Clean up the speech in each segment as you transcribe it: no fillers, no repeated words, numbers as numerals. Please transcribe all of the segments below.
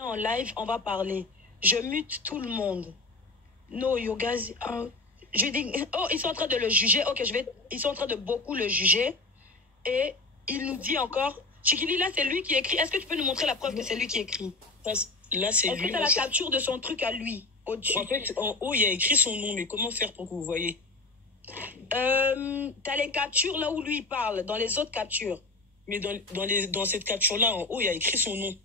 En live, on va parler. Je mute tout le monde. No, you guys. Je dis, oh, ils sont en train de le juger. Ok, ils sont en train de beaucoup le juger. Et il nous dit encore, Chikili, là, c'est lui qui écrit. Est-ce que tu peux nous montrer la preuve que c'est lui qui écrit? Là, c'est lui. Est-ce que tu as la capture de son truc à lui, au-dessus? En fait, en haut, il y a écrit son nom, mais comment faire pour que vous voyez? T'as les captures là où lui il parle, dans les autres captures. Mais dans cette capture-là, en haut, il y a écrit son nom.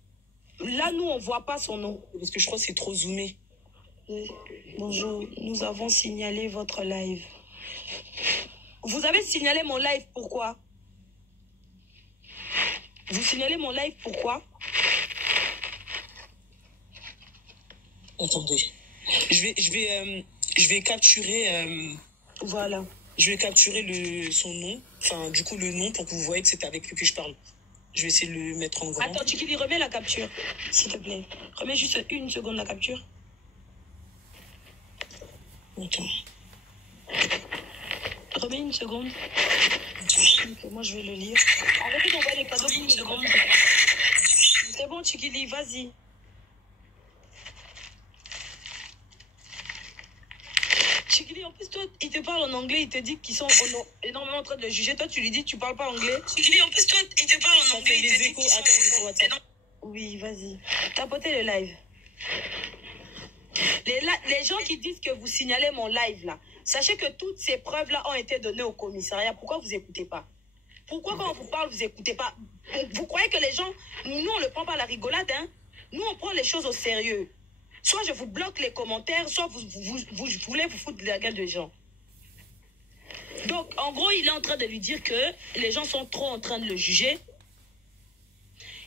Là, nous, on voit pas son nom. Parce que je crois que c'est trop zoomé. Bonjour, nous avons signalé votre live. Vous avez signalé mon live, pourquoi? Vous signalez mon live, pourquoi? Attendez. Je vais capturer... Voilà. Je vais capturer son nom. Enfin, du coup, le nom pour que vous voyez que c'est avec lui que je parle. Je vais essayer de le mettre en grand. Attends, Chikili, remets la capture, s'il te plaît. Remets juste une seconde la capture. Attends. Remets une seconde. Okay, moi, je vais le lire. Arrêtez d'envoyer les cadeaux une seconde. C'est bon, Chikili, vas-y. Chikili, en plus, toi, il te parle en anglais, il te dit qu'ils sont énormément en train de le juger. Toi, tu lui dis, tu parles pas anglais. Chikili, en plus, toi, il te parle en anglais, il te dit qu'ils sont... Oui, vas-y. Tapotez le live. Les gens qui disent que vous signalez mon live, là, sachez que toutes ces preuves-là ont été données au commissariat. Pourquoi vous n'écoutez pas? Pourquoi quand on vous parle, vous n'écoutez pas? Vous croyez que les gens, nous, on ne le prend pas à la rigolade, hein? Nous, on prend les choses au sérieux. Soit je vous bloque les commentaires, soit vous voulez vous foutre de la gueule des gens. Donc, en gros, il est en train de lui dire que les gens sont trop en train de le juger.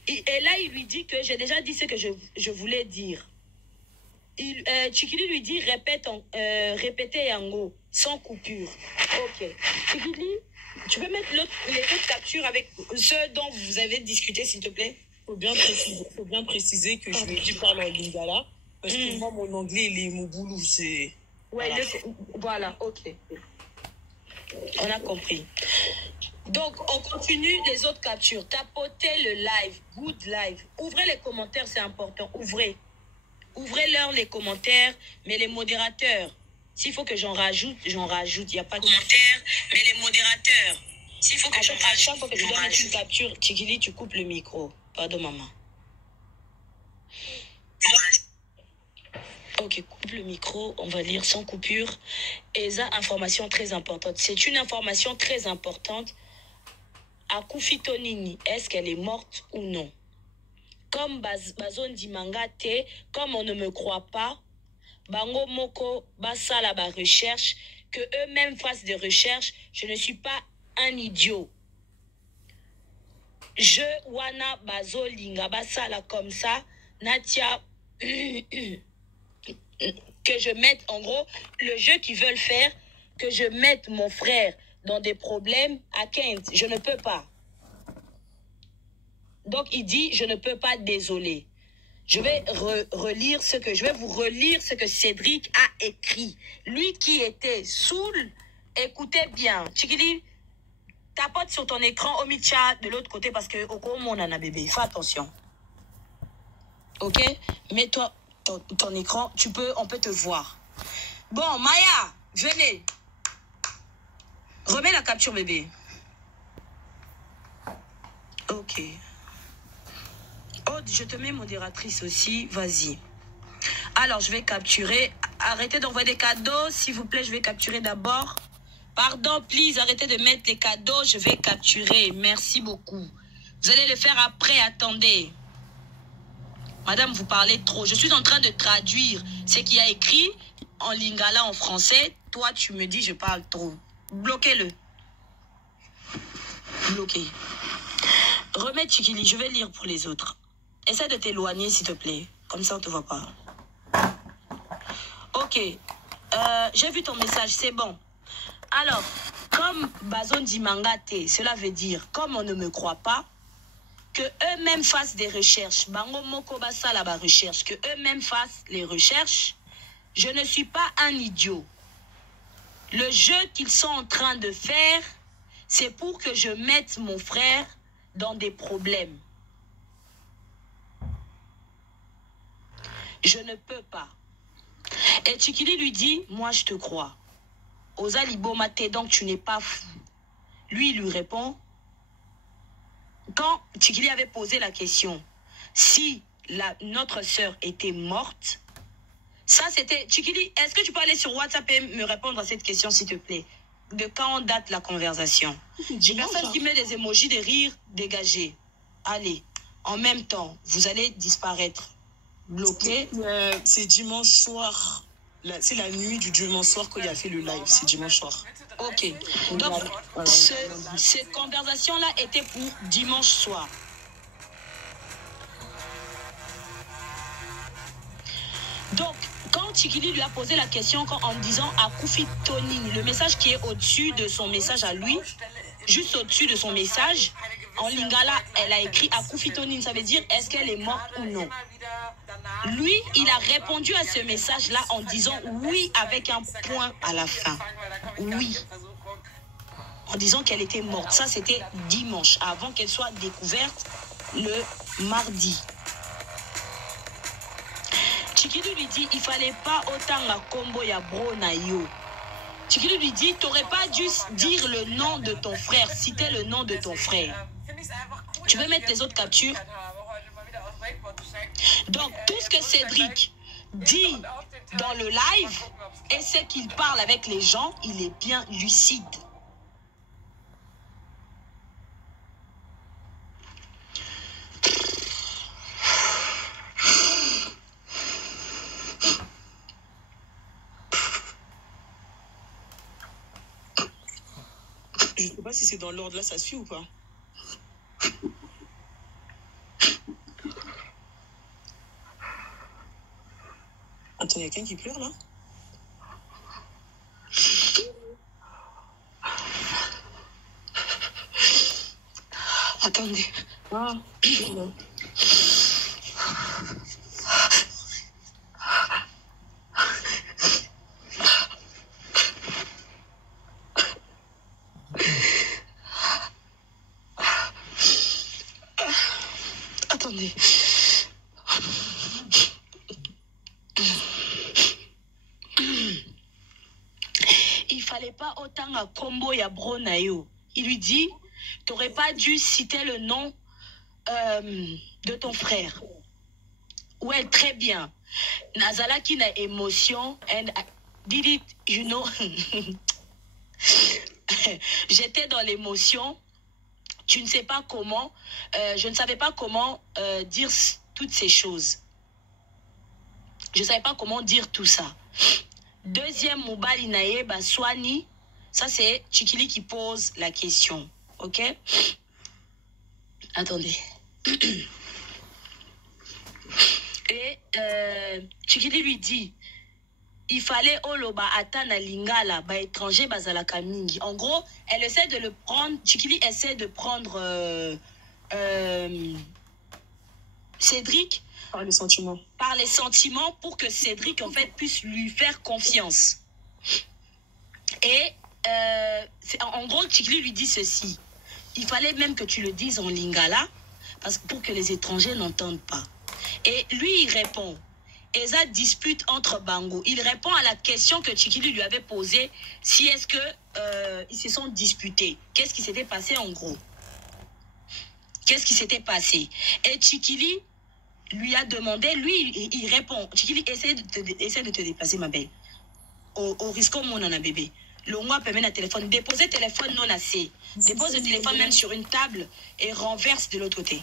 Et là, il lui dit que j'ai déjà dit ce que je voulais dire. Chikili lui dit répétez Yango, sans coupure. Ok. Chikili, tu peux mettre les autres captures avec ceux dont vous avez discuté, s'il te plaît? Faut bien préciser que je lui ai dit parler en lingala. Parce que moi, mon anglais, il est Moboulou, c'est... Ouais, voilà, ok. On a compris. Donc, on continue les autres captures. Tapotez le live, good live. Ouvrez les commentaires, c'est important. Ouvrez-leur les commentaires, mais les modérateurs, s'il faut que j'en rajoute, il n'y a pas de commentaires, mais les modérateurs, s'il faut que j'en rajoute, chaque fois que tu dois mettre une capture, Chikili, tu coupes le micro. Pardon, maman. Ok, coupe le micro, on va lire sans coupure. Et ça, information très importante. C'est une information très importante. Akufi Tonini, est-ce qu'elle est morte ou non? Comme Bazon dit Mangate, comme on ne me croit pas, Bango Moko Basala ba recherche, que eux-mêmes fassent des recherches, je ne suis pas un idiot. Je wana bazo linga basala comme ça, Natia, que je mette, en gros, le jeu qu'ils veulent faire, que je mette mon frère dans des problèmes à Kent. Je ne peux pas. Donc, il dit, je ne peux pas, désolé. Je vais relire je vais vous relire ce que Cédric a écrit. Lui qui était saoul, écoutez bien. Chikili, tapote sur ton écran, Omicha de l'autre côté, parce que au cours mon nana bébé, fais attention. Ok? Mets-toi ton écran, on peut te voir. Bon, Maya, venez. Remets la capture, bébé. Ok. Oh, je te mets modératrice aussi, vas-y. Alors, je vais capturer. Arrêtez d'envoyer des cadeaux, s'il vous plaît, je vais capturer d'abord. Pardon, please, arrêtez de mettre les cadeaux, je vais capturer. Merci beaucoup. Vous allez le faire après, attendez. Madame, vous parlez trop. Je suis en train de traduire ce qu'il y a écrit en lingala en français. Toi, tu me dis, je parle trop. Bloquez-le. Bloquez. Remets Chikili, je vais lire pour les autres. Essaie de t'éloigner, s'il te plaît. Comme ça, on ne te voit pas. Ok. J'ai vu ton message, c'est bon. Alors, comme Bazon dit Mangate, cela veut dire, comme on ne me croit pas, que eux-mêmes fassent des recherches. Bango Moko Basala ba recherche. Que eux-mêmes fassent les recherches. Je ne suis pas un idiot. Le jeu qu'ils sont en train de faire, c'est pour que je mette mon frère dans des problèmes. Je ne peux pas. Et Tchikili lui dit, moi je te crois. Oza Libomate, donc tu n'es pas fou. Lui, il lui répond, quand Tchikili avait posé la question, si notre sœur était morte, ça c'était... Tchikili, est-ce que tu peux aller sur WhatsApp et me répondre à cette question, s'il te plaît? De quand date la conversation? J'ai personne qui met des emojis de rire dégagés. Allez, en même temps, vous allez disparaître. Bloqué. C'est dimanche soir. C'est la nuit du dimanche soir qu'il a fait le live. C'est dimanche soir. Ok. Donc, cette conversation-là était pour dimanche soir. Donc, quand Tchikili lui a posé la question en disant à Koufi Tonini, le message qui est au-dessus de son message à lui, juste au-dessus de son message, en lingala, elle a écrit à Koufi Tonini, ça veut dire est-ce qu'elle est morte ou non. Lui, il a répondu à ce message-là en disant oui avec un point à la fin. Oui. En disant qu'elle était morte. Ça, c'était dimanche, avant qu'elle soit découverte le mardi. Tchikili lui dit, il fallait pas autant la combo ya bro na yo. Tchikili lui dit, t'aurais pas dû dire le nom de ton frère, citer le nom de ton frère. Tu veux mettre les autres captures? Donc, tout ce que Cédric dit dans le live, et c'est qu'il parle avec les gens, il est bien lucide. Je ne sais pas si c'est dans l'ordre là, ça suit ou pas. Attends, il y a quelqu'un qui pleure là? Attendez. Ah, attendez. Il fallait pas autant à combo ya bro na yo. Il lui dit, t'aurais pas dû citer le nom de ton frère. Ouais, très bien. Nazala qui n'a émotion and I did it, you know. J'étais dans l'émotion. Tu ne sais pas comment, je ne savais pas comment dire toutes ces choses. Je ne savais pas comment dire tout ça. Deuxième Moubali Naye Baswani, ça c'est Tchikili qui pose la question. Ok? Attendez. Et Tchikili lui dit, il fallait Oloba Atana Lingala, ba étranger Bazalaka Mingi. En gros, elle essaie de le prendre, Tchikili essaie de prendre Cédric par les sentiments. Par les sentiments pour que Cédric en fait puisse lui faire confiance. Et en gros, Tchikili lui dit ceci. Il fallait même que tu le dises en Lingala parce que pour que les étrangers n'entendent pas. Et lui, il répond. Eza dispute entre Bango. Il répond à la question que Tchikili lui avait posée. Si est-ce que ils se sont disputés. Qu'est-ce qui s'était passé en gros? Qu'est-ce qui s'était passé? Et Tchikili lui a demandé, lui, il répond. Tchikili, essaie de te déplacer, ma belle. Au risque où mon a bébé. Le moi permet un téléphone. Déposer le téléphone non assez. Dépose le téléphone même sur une table et renverse de l'autre côté.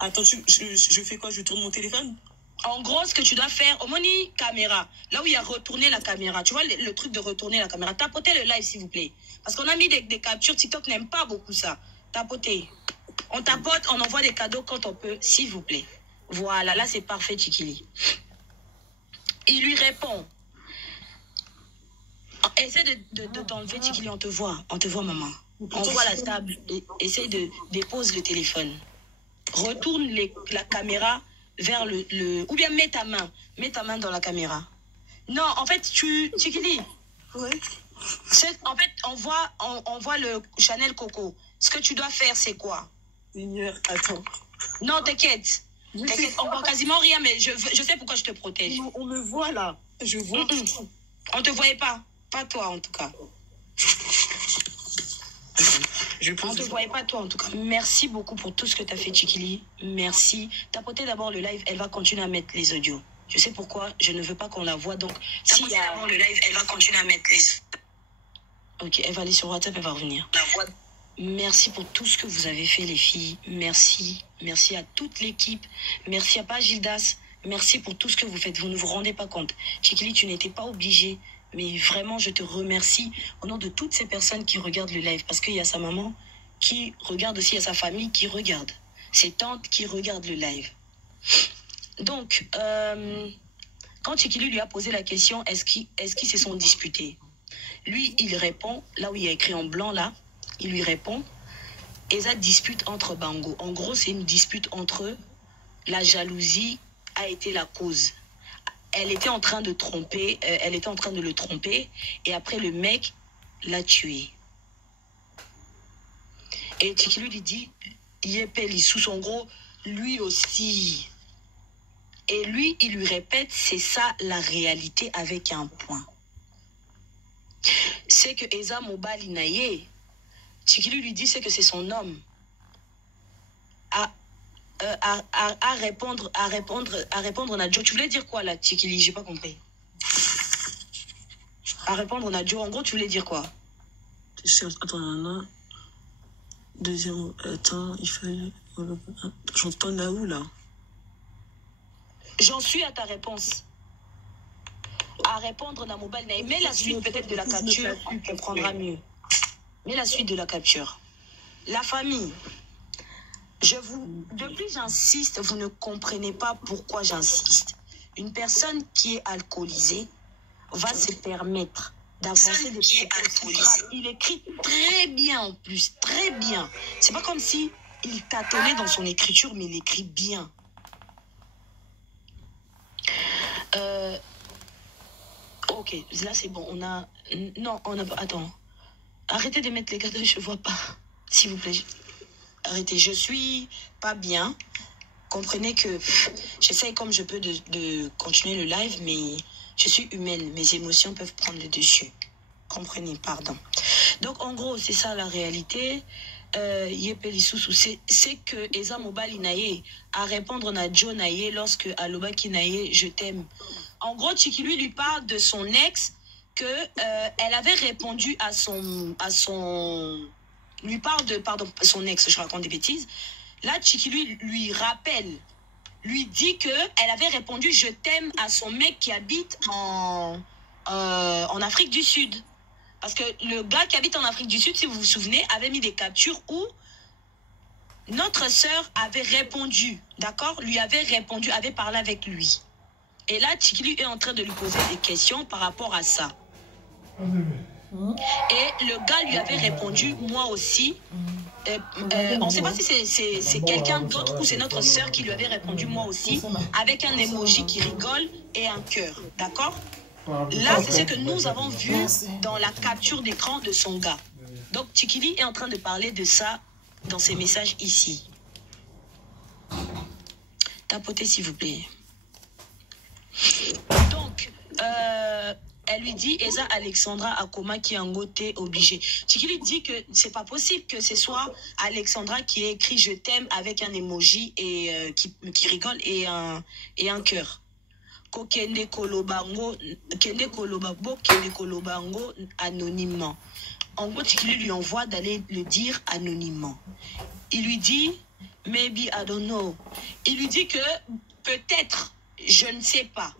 Attends, je fais quoi? Je tourne mon téléphone? En gros, ce que tu dois faire, au moni caméra, là où il y a retourné la caméra, tu vois le truc de retourner la caméra, tapotez le live s'il vous plaît. Parce qu'on a mis des captures, TikTok n'aime pas beaucoup ça. Tapotez. On tapote, on envoie des cadeaux quand on peut, s'il vous plaît. Voilà, là c'est parfait, Tchikili. Il lui répond. Essaie de t'enlever, Tchikili, on te voit, maman. On voit la table, essaie de déposer le téléphone. Retourne la caméra vers le... Ou bien mets ta main dans la caméra. Non, en fait, Tchikili. Oui. En fait, on voit le Chanel Coco. Ce que tu dois faire, c'est quoi? Seigneur, attends. Non, t'inquiète. T'inquiète, on voit quasiment rien, mais je sais pourquoi je te protège. On me voit là. Je vois. On te voyait pas. Pas toi, en tout cas. On te voyait pas, toi, en tout cas. Merci beaucoup pour tout ce que tu as fait, Tchikili. Merci. Tapoter d'abord le live, elle va continuer à mettre les audios. Je sais pourquoi, je ne veux pas qu'on la voit. Donc, si y a d'abord le live, elle va continuer à mettre les... Ok, elle va aller sur WhatsApp, elle va revenir. La voix. Merci pour tout ce que vous avez fait, les filles. Merci. Merci à toute l'équipe. Merci à pas Gildas. Merci pour tout ce que vous faites. Vous ne vous rendez pas compte. Tchikili, tu n'étais pas obligé. Mais vraiment, je te remercie au nom de toutes ces personnes qui regardent le live. Parce qu'il y a sa maman qui regarde aussi, il y a sa famille qui regarde. Ses tantes qui regardent le live. Donc, quand Tchikili lui a posé la question, est-ce qu'ils se sont disputés? Lui, il répond, là où il y a écrit en blanc, là, il lui répond, Eza dispute entre Bango. En gros, c'est une dispute entre eux. La jalousie a été la cause. Elle était en train de le tromper, et après le mec l'a tué. Et Tchikili lui dit, Yepeli sous en gros, lui aussi. Et lui, il lui répète, c'est ça la réalité avec un point. C'est que Eza Mobali Naye, Tchikili lui dit, c'est que c'est son homme. À répondre Nadjo. Tu voulais dire quoi là, Tchikili? J'ai pas compris. À répondre Nadjo, en gros, tu voulais dire quoi? Attends, non. Deuxième, attends, il fallait... J'entends là où, là? J'en suis à ta réponse. À répondre na mobile. Mais la suite peut-être de la capture, on comprendra mieux. Mais la suite de la capture. La famille. Depuis j'insiste, vous ne comprenez pas pourquoi j'insiste. Une personne qui est alcoolisée va se permettre d'avancer des propos graves. Il écrit très bien en plus, très bien. C'est pas comme si il tâtonnait dans son écriture, mais il écrit bien. Ok, là c'est bon, on a... Non, on a... Attends. Arrêtez de mettre les gars, je vois pas. S'il vous plaît. Arrêtez, je suis pas bien. Comprenez que j'essaie comme je peux de continuer le live, mais je suis humaine. Mes émotions peuvent prendre le dessus. Comprenez, pardon. Donc, en gros, c'est ça la réalité. C'est que Eza Mobali Naye à répondre à Joe Naye lorsque Alobaki Naye, je t'aime. En gros, Tchikili lui parle de son ex que elle avait répondu à son lui parle de son ex, je raconte des bêtises. Là, Tchikili lui rappelle, lui dit que elle avait répondu je t'aime à son mec qui habite en Afrique du Sud. Parce que le gars qui habite en Afrique du Sud, si vous vous souvenez, avait mis des captures où notre sœur avait répondu, d'accord? Lui avait répondu, avait parlé avec lui. Et là, Tchikili est en train de lui poser des questions par rapport à ça. Et le gars lui avait répondu, moi aussi. On ne sait pas si c'est quelqu'un d'autre ou c'est notre sœur qui lui avait répondu, moi aussi, avec un emoji qui rigole et un cœur, d'accord? Là, c'est ce que nous avons vu dans la capture d'écran de son gars. Donc, Tchikili est en train de parler de ça dans ses messages ici. Tapotez, s'il vous plaît. Donc, elle lui dit, Eza Alexandra Akoma qui est en côté obligé. Tchikili dit que c'est pas possible que ce soit Alexandra qui ait écrit je t'aime avec un emoji et qui rigole et un cœur. Kende kolobango anonymement. En gros, Tchikili lui envoie d'aller le dire anonymement. Il lui dit, maybe I don't know. Il lui dit que peut-être, je ne sais pas.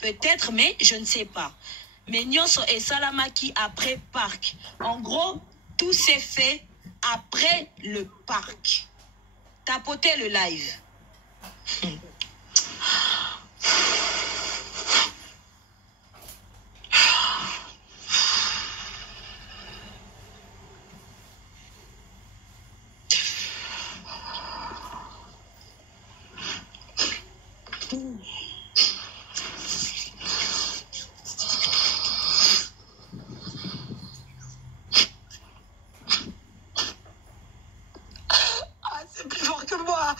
Peut-être, mais je ne sais pas. Mais Nyonso et Salamaki après parc. En gros, tout s'est fait après le parc. Tapotez le live. C'est plus fort que moi.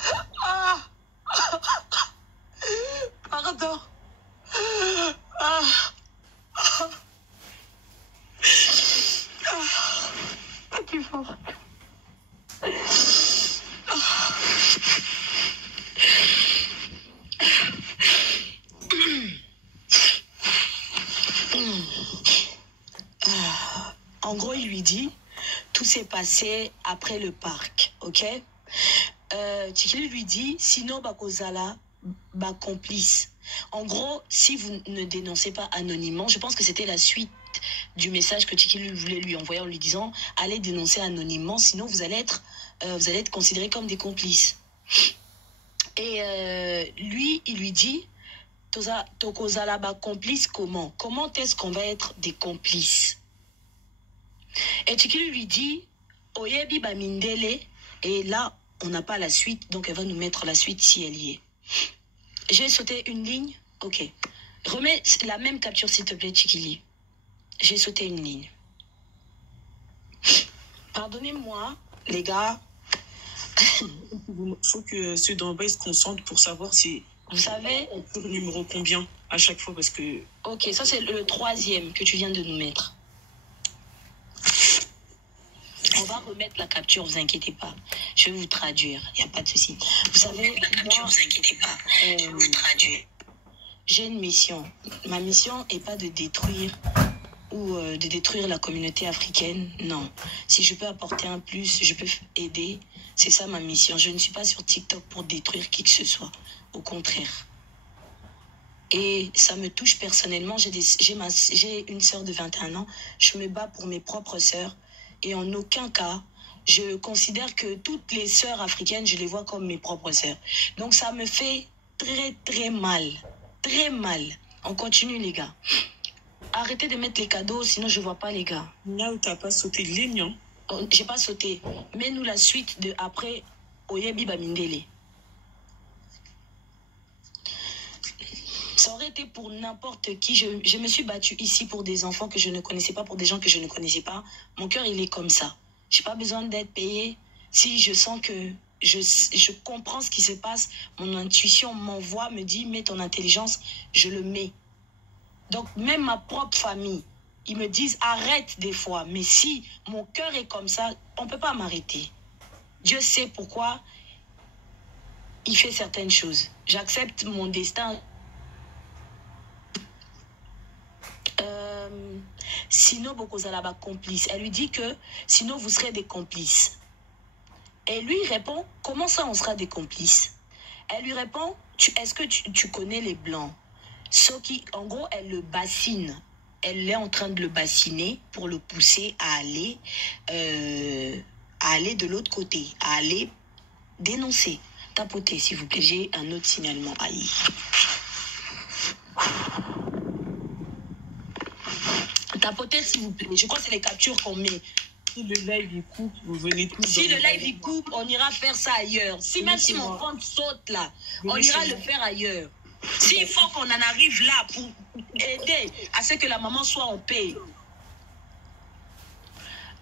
dit, tout s'est passé après le parc, ok? Tchikili lui dit, sinon bakozala, complice. En gros, si vous ne dénoncez pas anonymement, je pense que c'était la suite du message que Tchikili voulait lui envoyer en lui disant, allez dénoncer anonymement, sinon vous allez être considérés comme des complices. Et lui, il lui dit, tokozala complice comment? Comment est-ce qu'on va être des complices? Et Tchikili lui dit, oyebi bamindele, et là, on n'a pas la suite, donc elle va nous mettre la suite si elle y est. Je vais sauter une ligne. Ok. Remets la même capture, s'il te plaît, Tchikili. J'ai sauté une ligne. Pardonnez-moi, les gars. Il faut que ceux d'en bas se concentrent pour savoir si... Vous savez... Le numéro combien à chaque fois, parce que... Ok, ça c'est le 3e que tu viens de nous mettre. On va remettre la capture, vous inquiétez pas. Je vais vous traduire, il n'y a pas de souci. Vous savez, la capture, vous inquiétez pas. Je vais vous traduire. J'ai une mission. Ma mission n'est pas de détruire ou de détruire la communauté africaine. Non. Si je peux apporter un plus, je peux aider. C'est ça ma mission. Je ne suis pas sur TikTok pour détruire qui que ce soit. Au contraire. Et ça me touche personnellement. J'ai une sœur de 21 ans. Je me bats pour mes propres sœurs. Et en aucun cas, je considère que toutes les sœurs africaines, je les vois comme mes propres sœurs. Donc ça me fait très, très mal. Très mal. On continue, les gars. Arrêtez de mettre les cadeaux, sinon je ne vois pas, les gars. Là où tu n'as pas sauté de ligne, hein? J'ai pas sauté. Mets-nous la suite de après Oyebi Bamindele. Ça aurait été pour n'importe qui. Je me suis battue ici pour des enfants que je ne connaissais pas, pour des gens que je ne connaissais pas. Mon cœur, il est comme ça. Je n'ai pas besoin d'être payée. Si je sens que je comprends ce qui se passe, mon intuition m'envoie, me dit, mets ton intelligence, je le mets. Donc, même ma propre famille, ils me disent, arrête des fois. Mais si mon cœur est comme ça, on ne peut pas m'arrêter. Dieu sait pourquoi il fait certaines choses. J'accepte mon destin. Sinon, Bokozalaba complice. Elle lui dit que sinon, vous serez des complices. Et lui répond, comment ça, on sera des complices? Elle lui répond, est-ce que tu connais les Blancs? En gros, elle le bassine. Elle est en train de le bassiner pour le pousser à aller de l'autre côté, à aller dénoncer. Tapotez, s'il vous plaît. J'ai un autre signalement. Aïe. Tapotez, s'il vous plaît. Je crois que c'est les captures qu'on met. Si le live il coupe, vous venez tous. Si le live il coupe, on ira faire ça ailleurs. Même si mon compte saute là, on ira le faire ailleurs. S'il faut qu'on en arrive là pour aider à ce que la maman soit en paix.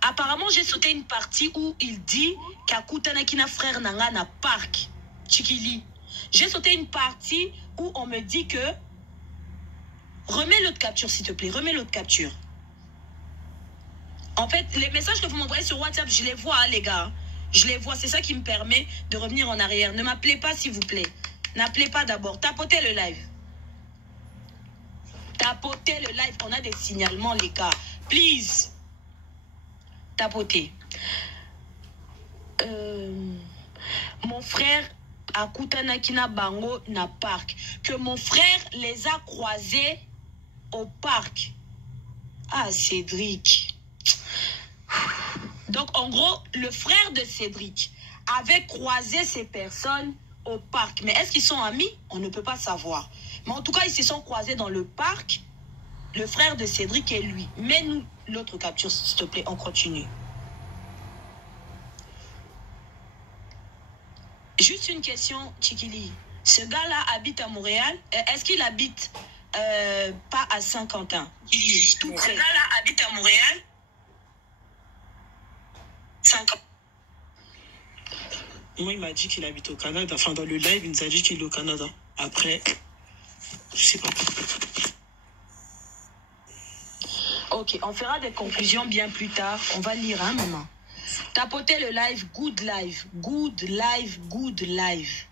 Apparemment, j'ai sauté une partie où il dit qu'Akutanakina frère Nanga na parc. Tchikili. J'ai sauté une partie où on me dit que... Remets l'autre capture, s'il te plaît. Remets l'autre capture. En fait, les messages que vous m'envoyez sur WhatsApp, je les vois, hein, les gars. Je les vois. C'est ça qui me permet de revenir en arrière. Ne m'appelez pas, s'il vous plaît. N'appelez pas d'abord. Tapotez le live. Tapotez le live. On a des signalements, les gars. Please. Tapotez. Mon frère Akutanakina Bango na parc. Que mon frère les a croisés au parc. Ah, Cédric. Donc, en gros, le frère de Cédric avait croisé ces personnes au parc. Mais est-ce qu'ils sont amis? On ne peut pas savoir. Mais en tout cas, ils se sont croisés dans le parc. Le frère de Cédric et lui. Mets-nous l'autre capture, s'il te plaît. On continue. Juste une question, Tchikili. Ce gars-là habite à Montréal. Est-ce qu'il habite pas à Saint-Quentin? Tout près. Ce gars-là habite à Montréal. Moi, il m'a dit qu'il habite au Canada. Enfin, dans le live, il nous a dit qu'il est au Canada. Après, je sais pas. Ok, on fera des conclusions bien plus tard. On va lire, hein, maman. Tapotez le live, good live, good live, good live.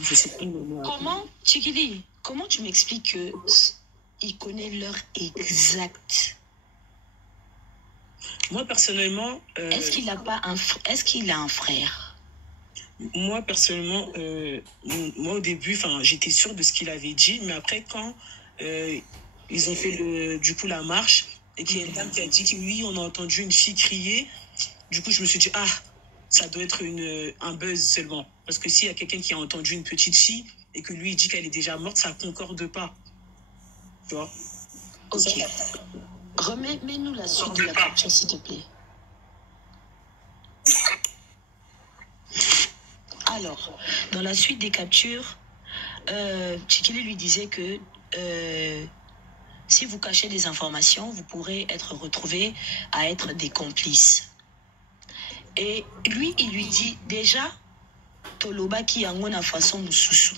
Je sais pas le nom. Comment, Tchikili, comment tu m'expliques qu'il connaît l'heure exacte? Moi, personnellement... Est-ce qu'il a un frère? Moi, personnellement, moi, au début, j'étais sûre de ce qu'il avait dit. Mais après, quand ils ont fait, du coup, la marche, et qu'il y a une dame qui a dit que oui, on a entendu une fille crier, du coup, je me suis dit, ah, ça doit être un buzz seulement. Parce que s'il y a quelqu'un qui a entendu une petite fille, et que lui, il dit qu'elle est déjà morte, ça concorde pas. Tu vois? Ok. Remets-nous la suite de la capture, s'il te plaît. Alors, dans la suite des captures, Tchikili lui disait que si vous cachez des informations, vous pourrez être retrouvés à être des complices. Et lui, il lui dit déjà, Toloba qui yangona façon mususu.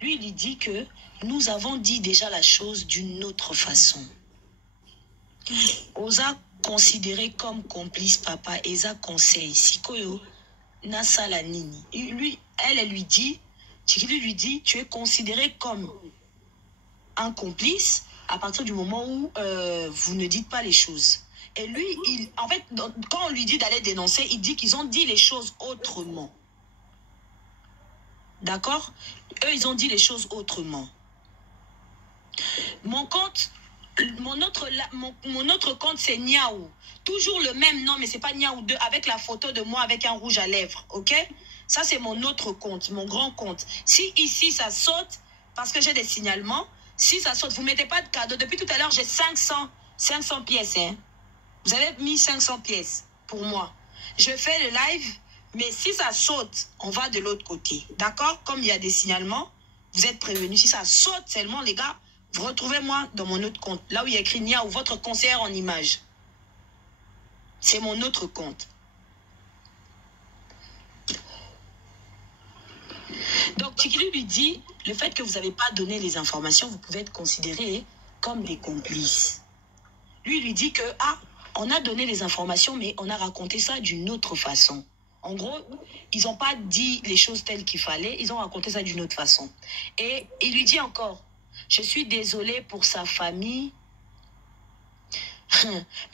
Lui, il lui dit que nous avons dit déjà la chose d'une autre façon. Osa considéré comme complice, papa, Eza conseil, Sikoyo, Nasala Nini. Lui, elle lui dit, Tchikili lui dit, tu es considéré comme un complice à partir du moment où vous ne dites pas les choses. Et lui, en fait, quand on lui dit d'aller dénoncer, il dit qu'ils ont dit les choses autrement. D'accord? Eux, ils ont dit les choses autrement. Mon autre compte, c'est Niaou. Toujours le même nom, mais c'est pas Niaou 2, avec la photo de moi avec un rouge à lèvres. Ok? Ça, c'est mon autre compte, mon grand compte. Si ici, ça saute, parce que j'ai des signalements, si ça saute, vous ne mettez pas de cadeau. Depuis tout à l'heure, j'ai 500 pièces. Hein. Vous avez mis 500 pièces pour moi. Je fais le live, mais si ça saute, on va de l'autre côté. D'accord? Comme il y a des signalements, vous êtes prévenus. Si ça saute seulement, les gars, vous retrouvez-moi dans mon autre compte. Là où il y a écrit Nia ou votre conseillère en image. C'est mon autre compte. Donc, Tchikili lui dit, le fait que vous n'avez pas donné les informations, vous pouvez être considérés comme des complices. Lui, il lui dit que, on a donné les informations, mais on a raconté ça d'une autre façon. En gros, ils n'ont pas dit les choses telles qu'il fallait, ils ont raconté ça d'une autre façon. Et il lui dit encore, je suis désolée pour sa famille,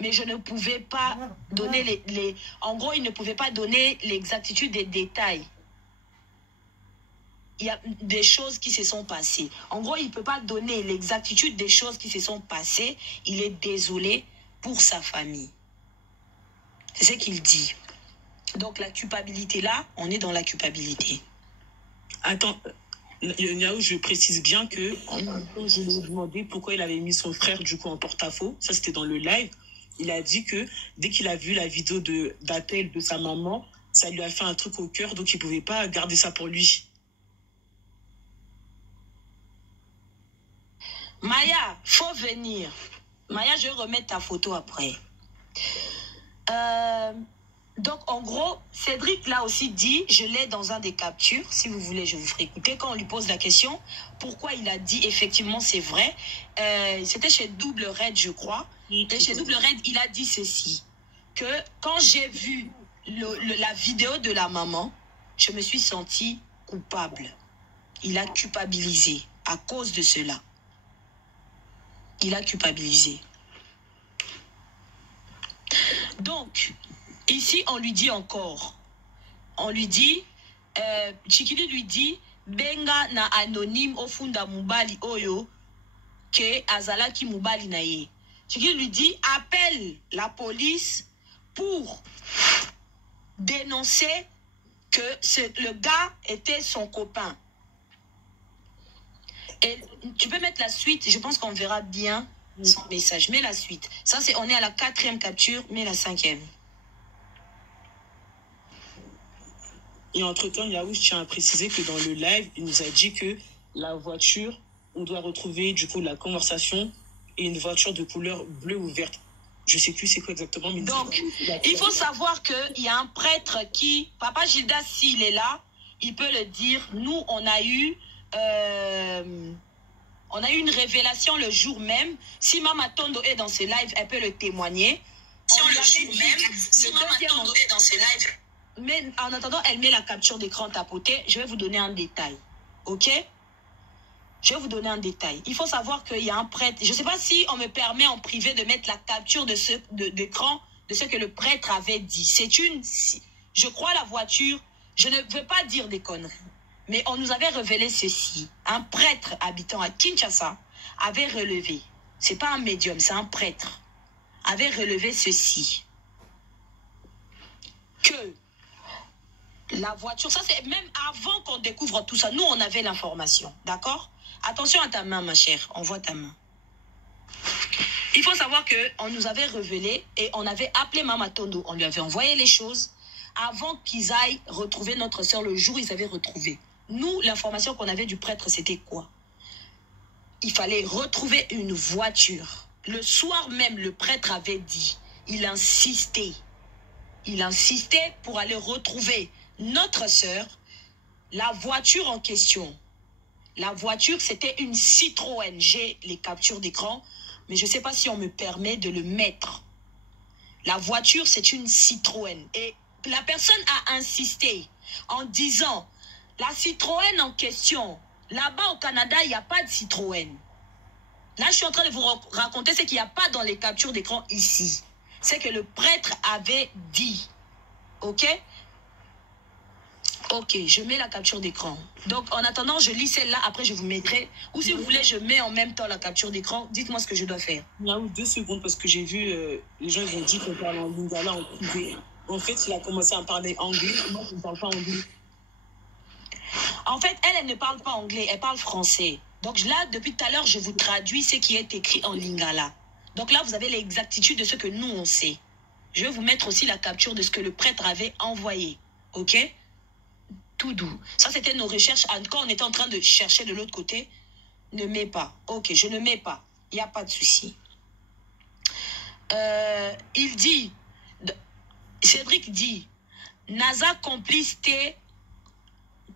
mais je ne pouvais pas donner En gros, il ne pouvait pas donner l'exactitude des détails. Il y a des choses qui se sont passées. En gros, il ne peut pas donner l'exactitude des choses qui se sont passées. Il est désolé pour sa famille. C'est ce qu'il dit. Donc, la culpabilité là, on est dans la culpabilité. Attends, Niaou, je précise bien que quand je lui ai demandé pourquoi il avait mis son frère du coup en porte-à-faux, ça c'était dans le live, il a dit que dès qu'il a vu la vidéo d'appel de sa maman, ça lui a fait un truc au cœur, donc il ne pouvait pas garder ça pour lui. Maya, faut venir. Maya, je vais remettre ta photo après. Donc, en gros, Cédric l'a aussi dit, je l'ai dans un des captures, si vous voulez, je vous ferai écouter, quand on lui pose la question, pourquoi il a dit, effectivement, c'est vrai. C'était chez Double Red, je crois. Et chez Double Red, il a dit ceci, que quand j'ai vu la vidéo de la maman, je me suis sentie coupable. Il a culpabilisé à cause de cela. Il a culpabilisé. Donc, ici, on lui dit encore. On lui dit, Tchikili lui dit, Benga na anonyme ofunda mubali oyo ke azalaki mubali na ye. Tchikili lui dit, appelle la police pour dénoncer que le gars était son copain. Et tu peux mettre la suite, je pense qu'on verra bien son message. Mets la suite. Ça, on est à la 4e capture, mets la 5e. Et entre-temps, Niaou, je tiens à préciser que dans le live, il nous a dit que la voiture, on doit retrouver du coup la conversation et une voiture de couleur bleue ou verte. Je ne sais plus c'est quoi exactement. Mais donc, il faut savoir qu'il y a un prêtre qui, Papa Gildas, s'il est là, il peut le dire. Nous, on a eu une révélation le jour même. Si Mama Tondo est dans ses lives, elle peut le témoigner. Si Mama Tondo est dans ses lives. Mais en attendant, elle met la capture d'écran tapotée. Je vais vous donner un détail. Ok? Je vais vous donner un détail. Il faut savoir qu'il y a un prêtre. Je ne sais pas si on me permet en privé de mettre la capture d'écran de ce que le prêtre avait dit. C'est une... Je crois la voiture, je ne veux pas dire des conneries, mais on nous avait révélé ceci. Un prêtre habitant à Kinshasa avait relevé, c'est pas un médium, c'est un prêtre, avait relevé ceci. Que la voiture, ça c'est même avant qu'on découvre tout ça, nous on avait l'information, d'accord? Attention à ta main ma chère, on voit ta main. Il faut savoir qu'on nous avait révélé et on avait appelé Mama Tondo, on lui avait envoyé les choses avant qu'ils aillent retrouver notre soeur le jour où ils avaient retrouvé. Nous, l'information qu'on avait du prêtre, c'était quoi? Il fallait retrouver une voiture. Le soir même, le prêtre avait dit, il insistait pour aller retrouver notre soeur, la voiture en question. La voiture, c'était une Citroën. J'ai les captures d'écran, mais je ne sais pas si on me permet de le mettre. La voiture, c'est une Citroën. Et la personne a insisté en disant, la Citroën en question, là-bas au Canada, il n'y a pas de Citroën. Là, je suis en train de vous raconter ce qu'il n'y a pas dans les captures d'écran ici. C'est que le prêtre avait dit. OK? Ok, je mets la capture d'écran. Donc, en attendant, je lis celle-là. Après, je vous mettrai. Ou si vous voulez, je mets en même temps la capture d'écran. Dites-moi ce que je dois faire. Là où 2 secondes, parce que j'ai vu, les gens ils ont dit qu'on parle en lingala en privé. En fait, il a commencé à parler anglais. Moi, je ne parle pas anglais. En fait, elle ne parle pas anglais. Elle parle français. Donc là, depuis tout à l'heure, je vous traduis ce qui est écrit en lingala. Donc là, vous avez l'exactitude de ce que nous, on sait. Je vais vous mettre aussi la capture de ce que le prêtre avait envoyé. OK? Tout doux. Ça, c'était nos recherches. Quand on était en train de chercher de l'autre côté, ne mets pas. Ok, je ne mets pas. Il n'y a pas de souci. Il dit, Cédric dit, NASA complice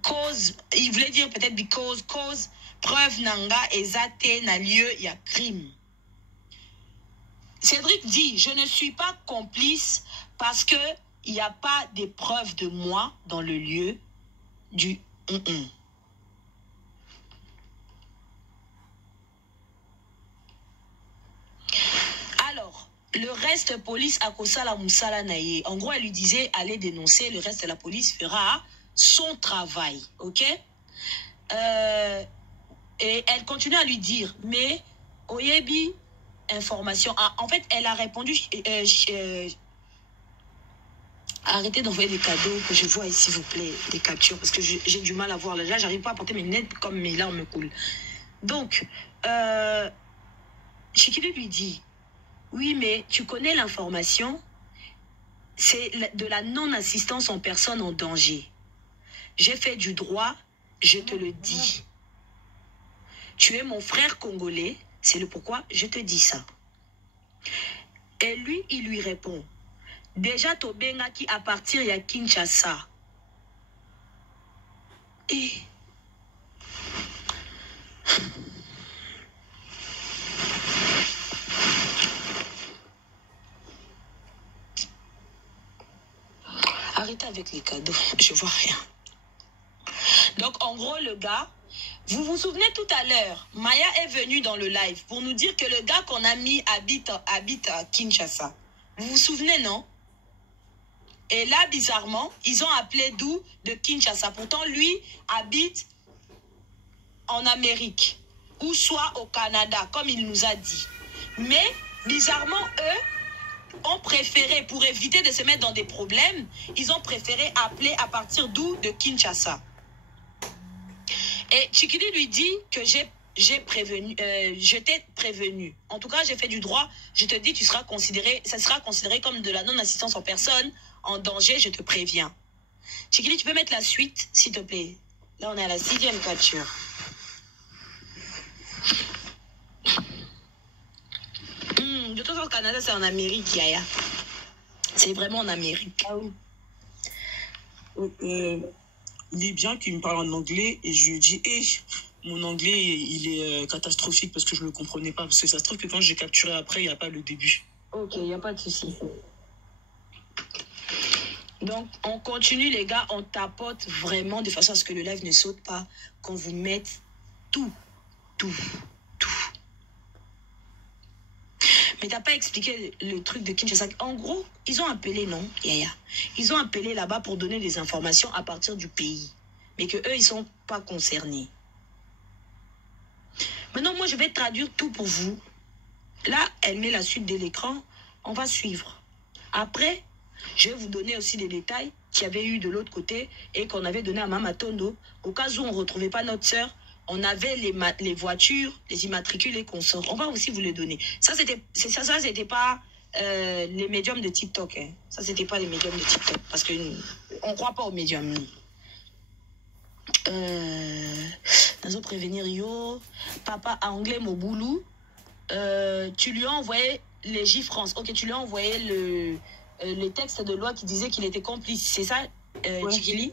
cause, il voulait dire peut-être because, cause, preuve nanga, ezate, na lieu, il y a crime. Cédric dit, je ne suis pas complice parce que il n'y a pas des preuves de moi dans le lieu du Alors, le reste, police a kosala musala naye. En gros, elle lui disait, allez dénoncer, le reste de la police fera son travail, ok? Et elle continue à lui dire, mais Oyebi, information. Ah, en fait, elle a répondu, arrêtez d'envoyer des cadeaux que je vois ici, s'il vous plaît, des captures, parce que j'ai du mal à voir. Là, j'arrive pas à porter mes lunettes comme mes larmes me coulent. Donc, Chikili lui dit, oui, mais tu connais l'information, c'est de la non-assistance en personne en danger. J'ai fait du droit, je te le dis. Tu es mon frère congolais, c'est le pourquoi je te dis ça. Et lui, il lui répond, déjà Tobenga qui à partir de Kinshasa. Et arrêtez avec les cadeaux, je vois rien. Donc en gros le gars, vous vous souvenez tout à l'heure, Maya est venue dans le live pour nous dire que le gars qu'on a mis habite à Kinshasa. Vous vous souvenez, non? Et là, bizarrement, ils ont appelé d'où? De Kinshasa. Pourtant, lui habite en Amérique, ou soit au Canada, comme il nous a dit. Mais, bizarrement, eux ont préféré, pour éviter de se mettre dans des problèmes, ils ont préféré appeler à partir d'où? De Kinshasa. Et Chikili lui dit que j'ai prévenu, je t'ai prévenu. En tout cas, j'ai fait du droit. Je te dis, ça sera considéré comme de la non-assistance en personne, en danger, je te préviens. Chikili, tu peux mettre la suite, s'il te plaît. Là, on est à la 6e capture. De toute façon, le Canada, c'est en Amérique, Yaya. C'est vraiment en Amérique. Ah oui. Il est bien qu'il me parle en anglais et je lui ai dit, mon anglais, il est catastrophique parce que je ne le comprenais pas. Parce que ça se trouve que quand j'ai capturé après, il n'y a pas le début. Ok, il n'y a pas de souci. Donc, on continue, les gars. On tapote vraiment de façon à ce que le live ne saute pas. Qu'on vous mette tout. Mais t'as pas expliqué le truc de Kinshasa. En gros, ils ont appelé, non, Yaya. Ils ont appelé là-bas pour donner des informations à partir du pays. Mais que eux, ils sont pas concernés. Maintenant, moi, je vais traduire tout pour vous. Là, elle met la suite de l'écran. On va suivre. Après, je vais vous donner aussi des détails qu'il y avait eu de l'autre côté et qu'on avait donné à Mama Tondo. Au cas où on ne retrouvait pas notre sœur, on avait les voitures, les immatricules et consorts. On va aussi vous les donner. Ça, c'était pas les médiums de TikTok. Hein. Ça, c'était pas les médiums de TikTok. Parce qu'on ne croit pas aux médiums, nous. Nous prévenir yo. Papa anglais Moboulou. Tu lui as envoyé les J-France. Ok, tu lui as envoyé les textes de loi qui disaient qu'il était complice. C'est ça, Tchikili?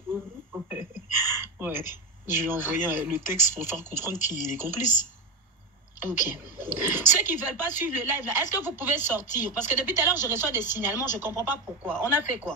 Ouais. Je lui ai envoyé le texte pour faire comprendre qu'il est complice. Ok. Ceux qui ne veulent pas suivre le live, là, est-ce que vous pouvez sortir? Parce que depuis tout à l'heure, je reçois des signalements, je ne comprends pas pourquoi. On a fait quoi?